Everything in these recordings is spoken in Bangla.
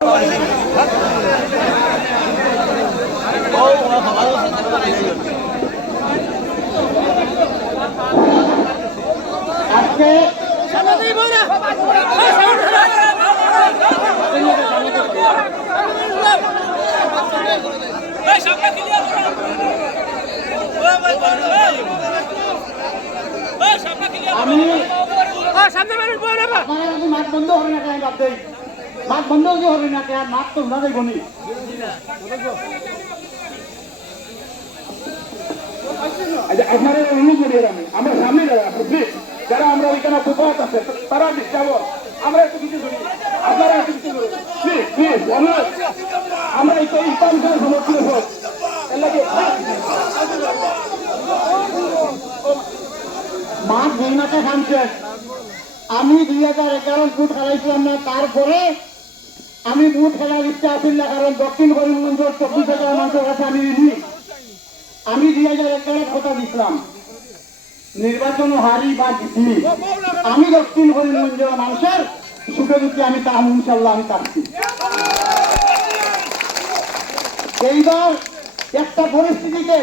আজকে আমি মাঠ বন্ধ হবে না কেন বাদ দেই মাঠ বন্ধ যদি হবে না কেন মাঠ তো না যাইব নি আপনারা অনুরোধ করি আমরা সামনে যারা আমরা ওইখানে উপহার আছে তারা যাব আমরা একটু কিছু করি আপনারা একটু কিছু করুন প্লিজ অনুরোধ আমরা এই সমর্থন হোক মাঠ ভেঙাতে খামছে আমি 2011 বুট খেলাইছিলাম না তারপরে আমি বুট খেলার ইচ্ছা আসিল না কারণ দক্ষিণ করিমগঞ্জের 24,000 মানুষের কাছে আমি 2011 কথা দিছিলাম নির্বাচন হারি বা জিতি আমি দক্ষিণ করিমগঞ্জের মানুষের সুখে দুঃখে আমি তাহম ইনশাল্লাহ আমি থাকছি। এইবার একটা পরিস্থিতিতে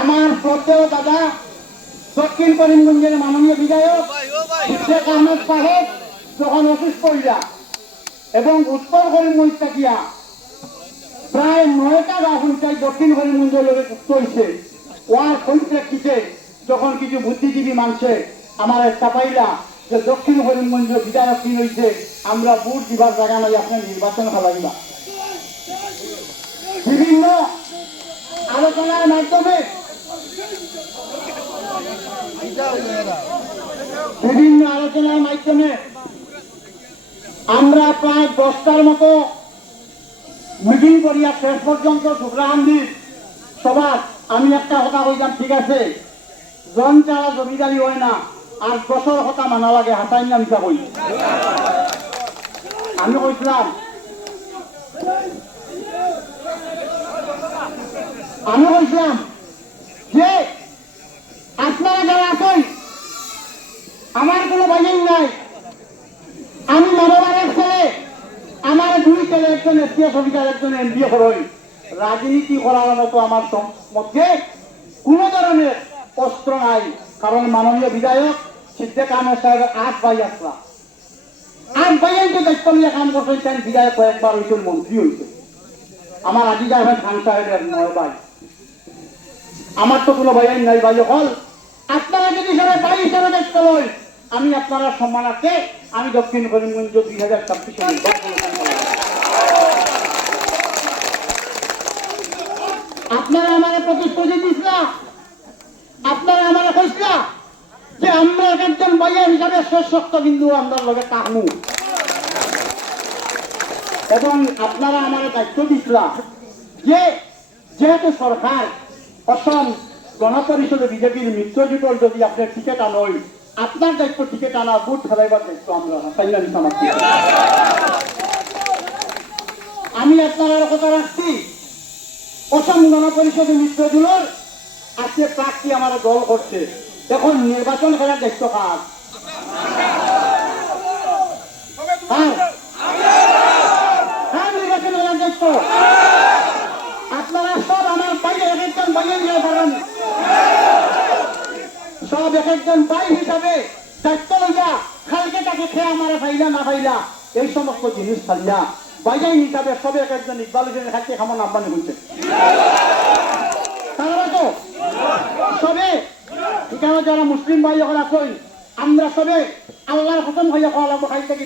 আমার শ্রদ্ধেয় দাদা দক্ষিণ করিমগঞ্জের মাননীয় বিধায়ক শেখ আহমেদ সাহেব যখন অফিস করিয়া এবং উত্তর করিমগঞ্জ থাকিয়া প্রায় 9টা গাঁও পঞ্চায়েত দক্ষিণ করিমগঞ্জের লোকে যুক্ত হয়েছে ওয়ার পরিপ্রেক্ষিতে যখন কিছু বুদ্ধিজীবী মানুষে আমার চাপাইলা যে দক্ষিণ করিমগঞ্জ বিধায়ক কি হয়েছে আমরা বুট দিবার জায়গা নাই আপনার নির্বাচন খেলাইবা বিভিন্ন আলোচনার মাধ্যমে আমরা প্রায় 10টার মতো মিটিং করিয়া শেষ পর্যন্ত শুক্রাহান্দির সভা আমি একটা কথা কইলাম ঠিক আছে জন ছাড়া জমিদারি হয় না আর 10 কথা মানা লাগে হাসাইন না মিশা কই আমি কইছিলাম যে আপনারা যারা আছেন আমার কোনো বাহিনী নাই আমি মানবারের ছেলে আমার 2 ছেলে একজন এসপিএস অফিসার একজন এমপিও হই রাজনীতি করার মতো আমার মধ্যে কোন ধরনের অস্ত্র নাই কারণ মাননীয় বিধায়ক সিদ্দিক আহমেদ সাহেবের 8 ভাই আসলা 8 ভাইয়ের যে দায়িত্ব নিয়ে কাম করছেন বিধায়ক কয়েকবার হয়েছেন মন্ত্রী হয়েছে আমার আজিজ আহমেদ খান সাহেবের 9 ভাই আমার তো কোনো ভাই নাই ভাই হল আপনারা যদি সবাই ভাই হিসেবে দেখতে হয় আমি আপনারা সম্মানার্থে আমি দক্ষিণ করিমগঞ্জ 2026 আপনারা আমার প্রতিশ্রুতি দিছিলা আপনারা আমার কইছিলা যে আমরা একজন ভাইয়া হিসাবে সশক্ত বিন্দু আমরা লগে কামু এবং আপনারা আমার দায়িত্ব দিছিলা যে যেহেতু সরকার অসম গণপরিষদে বিজেপির মিত্রজোটর যদি আপনার টিকিট আনই আপনার দায়িত্ব টিকিট আনা বুট খেলাইবার দায়িত্ব আমরা আমি আপনার কথা রাখছি অসম গণপরিষদ মিত্রজোটর আজকে প্রার্থী আমার দল করছে এখন নির্বাচন খেলার দায়িত্ব কার নির্বাচন খেলার দায়িত্ব আপনারা সব আমার বাইরে একজন বাইরে নিয়ে পারেন সব একজন ভাই হিসাবে দায়িত্ব লইয়া কালকে তাকে খেয়ে আমার ফাইলা না ফাইলা এই সমস্ত জিনিস ফাইলা বাইরে হিসাবে সবে একজন ইকবাল হোসেনের খাইতে খামন আব্বানি হয়েছে তারা তো সবে এখানে যারা মুসলিম ভাই যখন আসেন আমরা সবে আল্লাহর হুকুম হইয়া খাওয়া লাগবো খাইতে